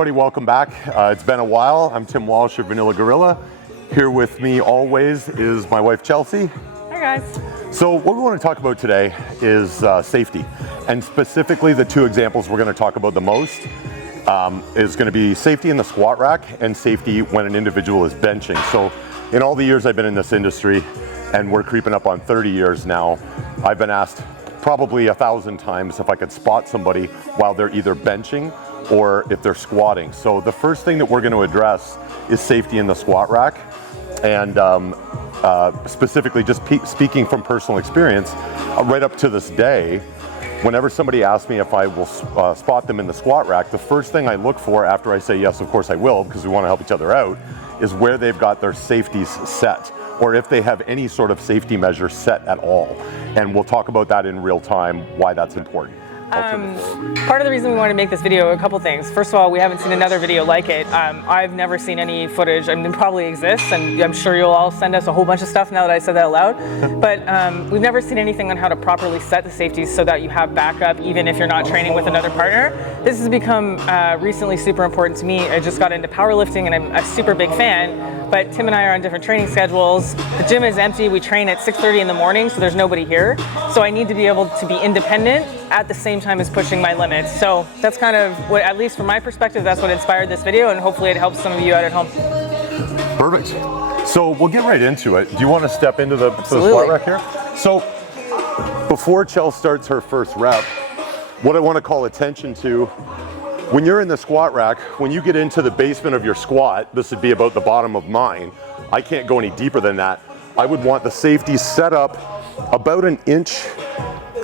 everybody, welcome back. It's been a while. I'm Tim Walsh of Vanilla Gorilla. Here with me always is my wife Chelsea. Hi guys. So what we want to talk about today is safety, and specifically the two examples we're going to talk about the most is going to be safety in the squat rack and safety when an individual is benching. So in all the years I've been in this industry, and we're creeping up on 30 years now, I've been asked probably 1,000 times if I could spot somebody while they're either benching or if they're squatting. So the first thing that we're going to address is safety in the squat rack, and specifically just speaking from personal experience, right up to this day, whenever somebody asks me if I will spot them in the squat rack, the first thing I look for after I say yes, of course I will, because we want to help each other out, is where they've got their safeties set, or if they have any sort of safety measure set at all. And we'll talk about that in real time, why that's important. Part of the reason we wanted to make this video, a couple things. First of all, we haven't seen another video like it. I've never seen any footage. I mean, it probably exists, and I'm sure you'll all send us a whole bunch of stuff now that I said that out loud. But we've never seen anything on how to properly set the safeties so that you have backup, even if you're not training with another partner. This has become recently super important to me. I just got into powerlifting, and I'm a super big fan. But Tim and I are on different training schedules. The gym is empty. We train at 6:30 in the morning, so there's nobody here. So I need to be able to be independent at the same time as pushing my limits. So that's kind of what, at least from my perspective, that's what inspired this video, and hopefully it helps some of you out at home. Perfect. So we'll get right into it. Do you want to step into the squat rack here? So before Chel starts her first rep, what I want to call attention to, when you're in the squat rack, when you get into the basement of your squat, this would be about the bottom of mine. I can't go any deeper than that. I would want the safety set up about an inch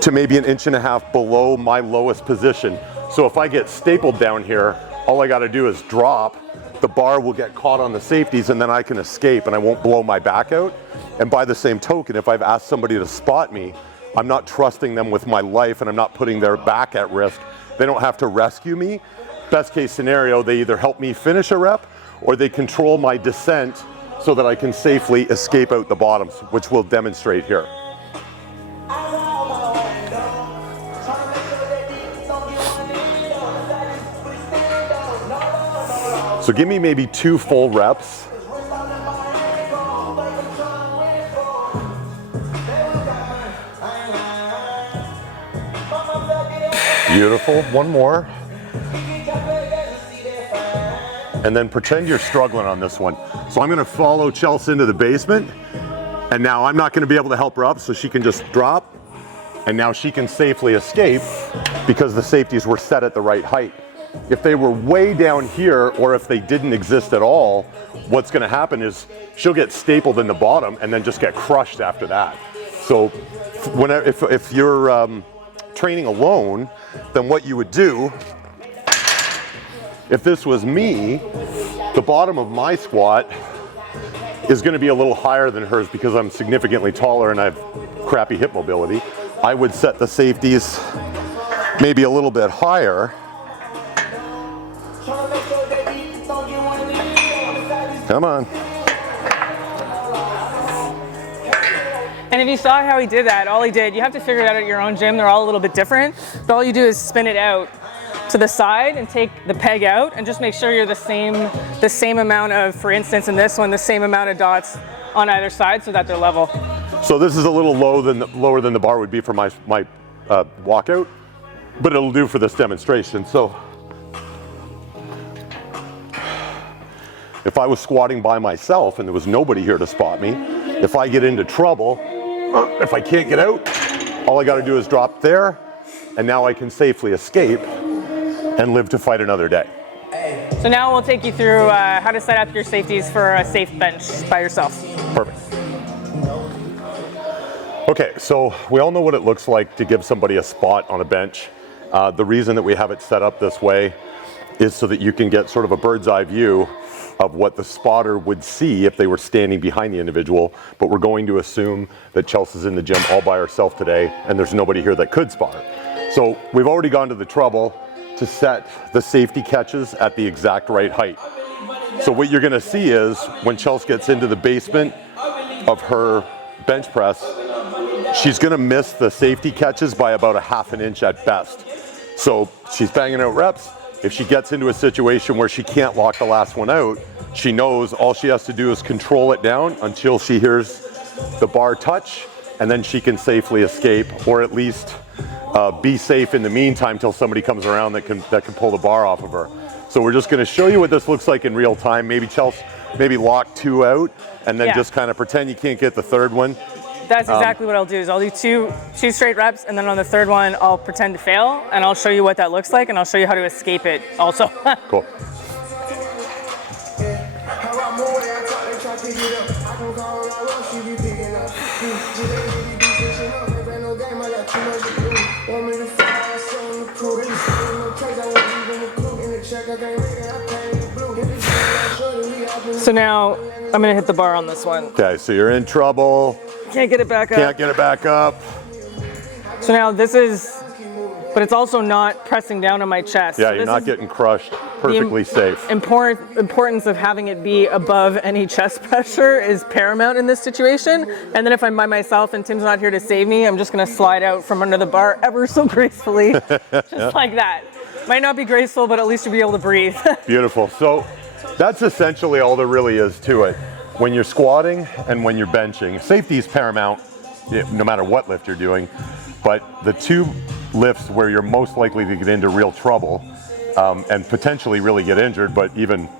to maybe an inch and a half below my lowest position. So if I get stapled down here, all I got to do is drop, the bar will get caught on the safeties, and then I can escape and I won't blow my back out. And by the same token, if I've asked somebody to spot me, I'm not trusting them with my life, and I'm not putting their back at risk. They don't have to rescue me. Best case scenario, they either help me finish a rep or they control my descent so that I can safely escape out the bottoms, which we'll demonstrate here. So give me maybe 2 full reps. Beautiful, one more. And then pretend you're struggling on this one. So I'm gonna follow Chelsea into the basement, and now I'm not gonna be able to help her up, so she can just drop, and now she can safely escape because the safeties were set at the right height. If they were way down here, or if they didn't exist at all, what's gonna happen is she'll get stapled in the bottom and then just get crushed after that. So if you're training alone, then what you would do, if this was me, the bottom of my squat is gonna be a little higher than hers because I'm significantly taller and I have crappy hip mobility. I would set the safeties maybe a little bit higher. Come on. And if you saw how he did that, all he did, you have to figure it out at your own gym. They're all a little bit different. But all you do is spin it out to the side and take the peg out and just make sure you're the same amount of, for instance, in this one, the same amount of dots on either side so that they're level. So this is a little lower than the bar would be for my walkout, but it'll do for this demonstration. So if I was squatting by myself and there was nobody here to spot me, if I get into trouble, if I can't get out, all I got to do is drop there, and now I can safely escape and live to fight another day. So now we'll take you through how to set up your safeties for a safe bench by yourself. Perfect. Okay, so we all know what it looks like to give somebody a spot on a bench. The reason that we have it set up this way is so that you can get sort of a bird's eye view of what the spotter would see if they were standing behind the individual, but we're going to assume that Chelsea's in the gym all by herself today and there's nobody here that could spot her. So we've already gone to the trouble to set the safety catches at the exact right height. So what you're gonna see is when Chelsea gets into the basement of her bench press, she's gonna miss the safety catches by about 1/2 inch at best. So she's banging out reps. if she gets into a situation where she can't lock the last one out, she knows all she has to do is control it down until she hears the bar touch, and then she can safely escape, or at least be safe in the meantime till somebody comes around that can pull the bar off of her. So we're just going to show you what this looks like in real time. Maybe Chelsea, maybe lock 2 out, and then just kind of pretend you can't get the third one. That's exactly what I'll do. Is I'll do two straight reps, and then on the third one I'll pretend to fail, and I'll show you what that looks like, and I'll show you how to escape it also. Cool. So now I'm gonna hit the bar on this one. Okay, so you're in trouble. Can't get it back up. Can't get it back up. So now this is, but it's also not pressing down on my chest. Yeah, so you're not getting crushed. Perfectly safe. Importance of having it be above any chest pressure is paramount in this situation. And then if I'm by myself and Tim's not here to save me, I'm just gonna slide out from under the bar ever so gracefully, just like that. Might not be graceful, but at least you'll be able to breathe. Beautiful. So that's essentially all there really is to it. When you're squatting and when you're benching, safety is paramount no matter what lift you're doing, but the two lifts where you're most likely to get into real trouble and potentially really get injured, but even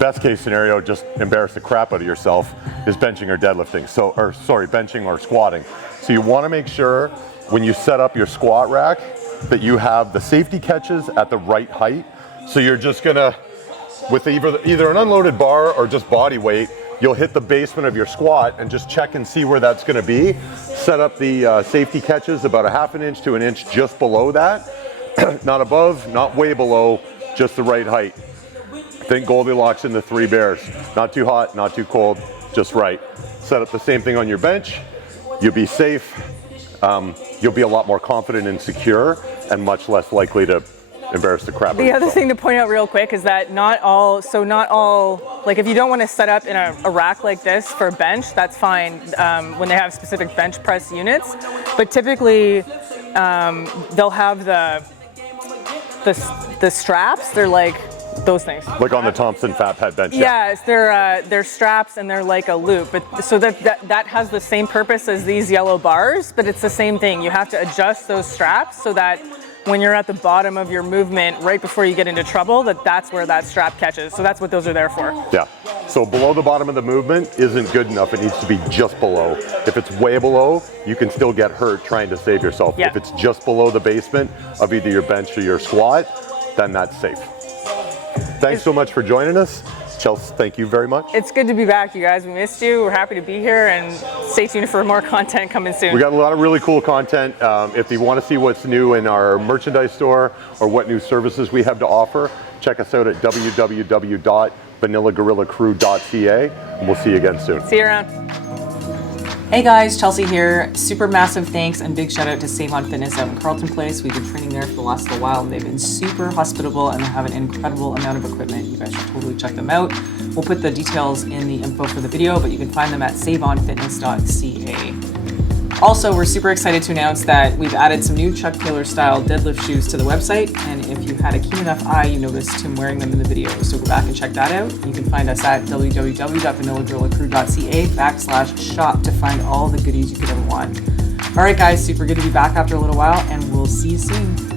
best case scenario, just embarrass the crap out of yourself, is benching or deadlifting. Benching or squatting. So you want to make sure when you set up your squat rack that you have the safety catches at the right height. So you're just gonna, with either an unloaded bar or just body weight, you'll hit the basement of your squat and just check and see where that's gonna be. Set up the safety catches about 1/2 inch to 1 inch just below that. Not above, not way below, just the right height. Think Goldilocks in the 3 bears. Not too hot, not too cold, just right. Set up the same thing on your bench. You'll be safe. You'll be a lot more confident and secure and much less likely to embarrass the crap out of yourself. The other thing to point out real quick is that not all, like if you don't want to set up in a rack like this for bench, that's fine when they have specific bench press units. But typically they'll have the straps, they're like those things. Like on the Thompson Fat Pad bench. Yes, they're straps and they're like a loop. But so that has the same purpose as these yellow bars, but it's the same thing. You have to adjust those straps so that when you're at the bottom of your movement, right before you get into trouble, that's where that strap catches. So that's what those are there for. Yeah. So below the bottom of the movement isn't good enough. It needs to be just below. If it's way below, you can still get hurt trying to save yourself. Yeah. If it's just below the basement of either your bench or your squat, then that's safe. Thanks so much for joining us. Chelsea, thank you very much. It's good to be back, you guys. We missed you. We're happy to be here, and stay tuned for more content coming soon. We got a lot of really cool content. If you want to see what's new in our merchandise store or what new services we have to offer, check us out at www.vanillagorillacrew.ca, and we'll see you again soon. See you around. Hey guys, Chelsea here. Super massive thanks and big shout out to Save On Fitness out in Carlton Place. We've been training there for the last little while, and they've been super hospitable and they have an incredible amount of equipment. You guys should totally check them out. We'll put the details in the info for the video, but you can find them at saveonfitness.ca. Also, we're super excited to announce that we've added some new Chuck Taylor style deadlift shoes to the website, and if you had a keen enough eye, you noticed Tim wearing them in the video, so go back and check that out. You can find us at www.vanillagorillacrew.ca/shop to find all the goodies you could ever want. All right, guys, super good to be back after a little while, and we'll see you soon.